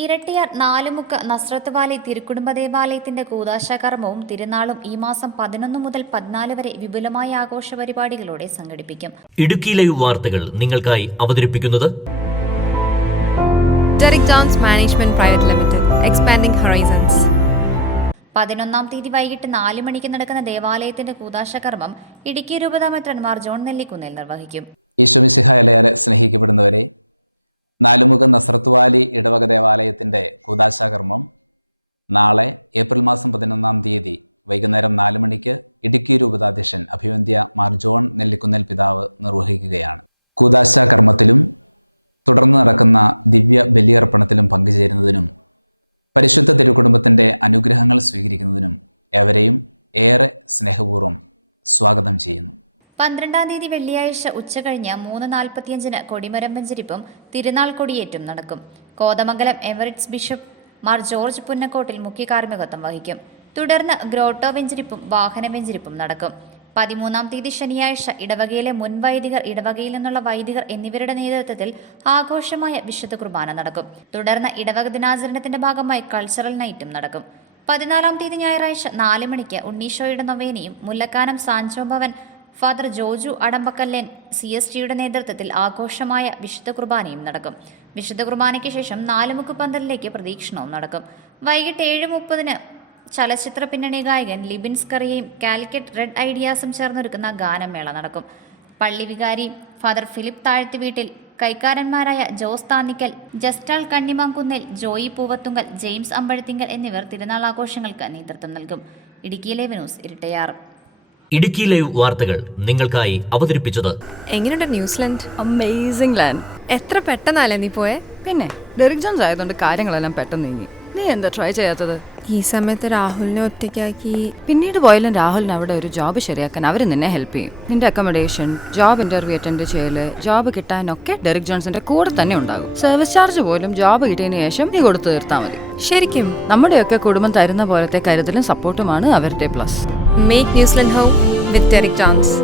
ഇരട്ടിയാർ നാലുമുക്ക് Nazareth Valley തിരുക്കുടുംബ ദേവാലയത്തിന്റെ കൂദാശകർമ്മവും തിരുനാളും ഈ മാസം 11 മുതൽ 14 വരെ വിപുലമായ ആഘോഷ പരിപാടികളോടെ സംഘടിപ്പിക്കും. ഇടുക്കി ലൈവ് വാർത്തകൾ നിങ്ങൾക്കായി അവതരിപ്പിക്കുന്നത് Derek Jones Management Private Limited, expanding horizons. 11-ാം തീയതി വൈകിട്ട് 4 മണിക്ക് നടക്കുന്ന ദേവാലയത്തിന്റെ കൂദാശകർമ്മം ഇടുക്കി രൂപതാ മെത്രാൻ ജോൺ നെല്ലിക്കുന്നേൽ നിർവഹിക്കും. പന്ത്രണ്ടാം തീയതി വെള്ളിയാഴ്ച ഉച്ചകഴിഞ്ഞ് 3:45 കൊടിമരം വെഞ്ചരിപ്പും തിരുനാൾ കൊടിയേറ്റും നടക്കും. കോതമംഗലം എമറിറ്റ്സ് ബിഷപ്പ് മാർ ജോർജ് പുന്നക്കോട്ടിൽ മുഖ്യ കാർമ്മികത്വം വഹിക്കും. തുടർന്ന് ഗ്രോട്ടോ വെഞ്ചരിപ്പും വാഹന വെഞ്ചരിപ്പും നടക്കും. 13-ാം തീയതി ശനിയാഴ്ച ഇടവകയിലെ മുൻ വൈദികർ, ഇടവകയിൽ നിന്നുള്ള വൈദികർ എന്നിവരുടെ നേതൃത്വത്തിൽ ആഘോഷമായ വിശുദ്ധ കുർബാന നടക്കും. തുടർന്ന് ഇടവക ദിനാചരണത്തിന്റെ ഭാഗമായി കൾച്ചറൽ നൈറ്റും നടക്കും. 14-ാം തീയതി ഞായറാഴ്ച 4 മണിക്ക് ഉണ്ണീശോയുടെ നൊവേനയും മുല്ലക്കാനം സാൻജോ ഭവൻ ഫാദർ ജോജു അടമ്പക്കല്ലൻ CSTയുടെ നേതൃത്വത്തിൽ ആഘോഷമായ വിശുദ്ധ കുർബാനയും നടക്കും. വിശുദ്ധ കുർബാനയ്ക്ക് ശേഷം നാലുമുക്ക് പന്തലിലേക്ക് പ്രദക്ഷിണവും നടക്കും. വൈകിട്ട് 7:30 ചലച്ചിത്ര പിന്നണി ഗായകൻ ലിബിൻ സ്കറിയയും കാലിക്കറ്റ് റെഡ് ഐഡിയാസും ചേർന്നൊരുക്കുന്ന ഗാനമേള നടക്കും. പള്ളി വികാരി ഫാദർ ഫിലിപ്പ് താഴ്ത്തി വീട്ടിൽ, കൈക്കാരന്മാരായ ജോസ് താന്നിക്കൽ, ജസ്റ്റാൾ കണ്ണിമാങ്കുന്നേൽ, ജോയി പൂവത്തുങ്കൽ, ജെയിംസ് അമ്പഴത്തിങ്കൽ എന്നിവർ തിരുനാൾ ആഘോഷങ്ങൾക്ക് നേതൃത്വം നൽകും. Idukki live news Erattayar. Idukki live വാർത്തകൾ നിങ്ങൾക്കായി അവതരിപ്പിച്ചത് എങ്ങനെയുണ്ട് ന്യൂസിലൻഡ്? Amazing land. എത്ര പെട്ടെന്നല്ലേ നീ പോയെ? പിന്നെ ഡെറിക് ജോൺസ് ആയതുകൊണ്ട് കാര്യങ്ങളെല്ലാം പെട്ടെന്ന് നീങ്ങി. നീ എന്താ ട്രൈ ചെയ്യാത്തത്? ഈ സമയത്ത് രാഹുലിനെ ഒറ്റയ്ക്കാക്കി. പിന്നീട് പോയാലും രാഹുലിന് അവിടെ ഒരു ജോബ് ശരിയാക്കാൻ അവർ നിന്നെ ഹെൽപ്പ് ചെയ്യും. നിന്റെ അക്കോമഡേഷൻ, ജോബ് ഇന്റർവ്യൂ അറ്റൻഡ് ചെയ്യല്, ജോബ് കിട്ടാനൊക്കെ ഡെറിക് ജോൺസിന്റെ കൂടെ തന്നെ ഉണ്ടാകും. സർവീസ് ചാർജ് പോലും ജോബ് കിട്ടിയതിന് ശേഷം നീ കൊടുത്തു തീർത്താൽ മതി. ശരിക്കും നമ്മുടെയൊക്കെ കുടുംബം തരുന്ന പോലത്തെ കരുതലും സപ്പോർട്ടുമാണ് അവരുടെ plus. Make New Zealand home with Derek John's.